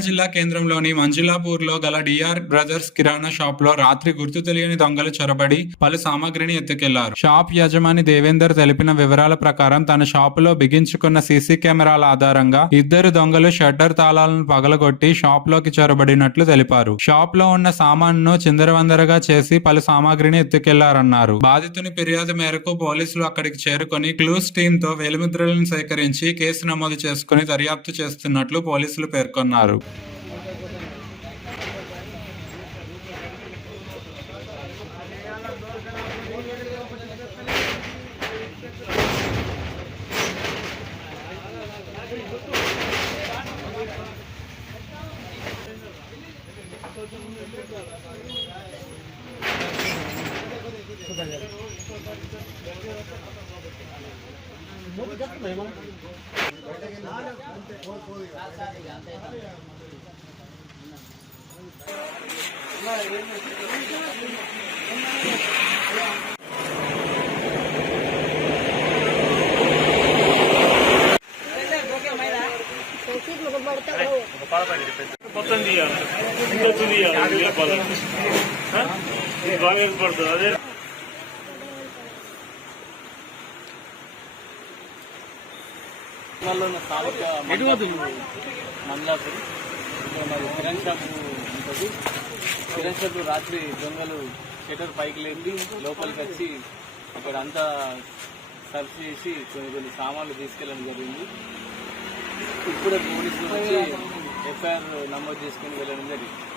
వరంగల్ జిల్లా కేంద్రంలోని మంజులాపూర్ లో గల డిఆర్ బ్రదర్స్ కిరాణా షాప్ లో రాత్రి గుర్తు తెలియని దొంగలు చొరబడి పలు సామాగ్రిని ఎత్తుకెళ్లారు. షాప్ యజమాని దేవేందర్ తెలిపిన వివరాల ప్రకారం తన షాపులో బిగించుకున్న సీసీ కెమెరాల ఆధారంగా ఇద్దరు దొంగలు షట్టర్ తాళాలను పగలగొట్టి షాప్ లోకి చొరబడినట్లు తెలిపారు. షాప్ లో ఉన్న సామాన్ను చిందరవందరగా చేసి పలు సామాగ్రిని ఎత్తుకెళ్లారన్నారు. బాధితుని ఫిర్యాదు మేరకు పోలీసులు అక్కడికి చేరుకొని క్లూస్ టీమ్ తో వేలిముద్రలను సేకరించి కేసు నమోదు చేసుకుని దర్యాప్తు చేస్తున్నట్లు పోలీసులు పేర్కొన్నారు. మొత్తం తీయాలి బాగా పడుతుంది అదే ఉన్న స్థానిక మండలాపురం మరి కిరణ్ షాప్ ఉంటుంది. కిరణ్ షాప్ రాత్రి దొంగలు షటర్ పైకి లేపి లోపలికి వచ్చి అక్కడ అంతా సర్చ్ చేసి కొన్ని సామాన్లు తీసుకెళ్ళడం జరిగింది. ఇప్పుడే పోలీసులు వచ్చి ఎఫ్ఐఆర్ నమోదు చేసుకుని వెళ్ళడం జరిగింది.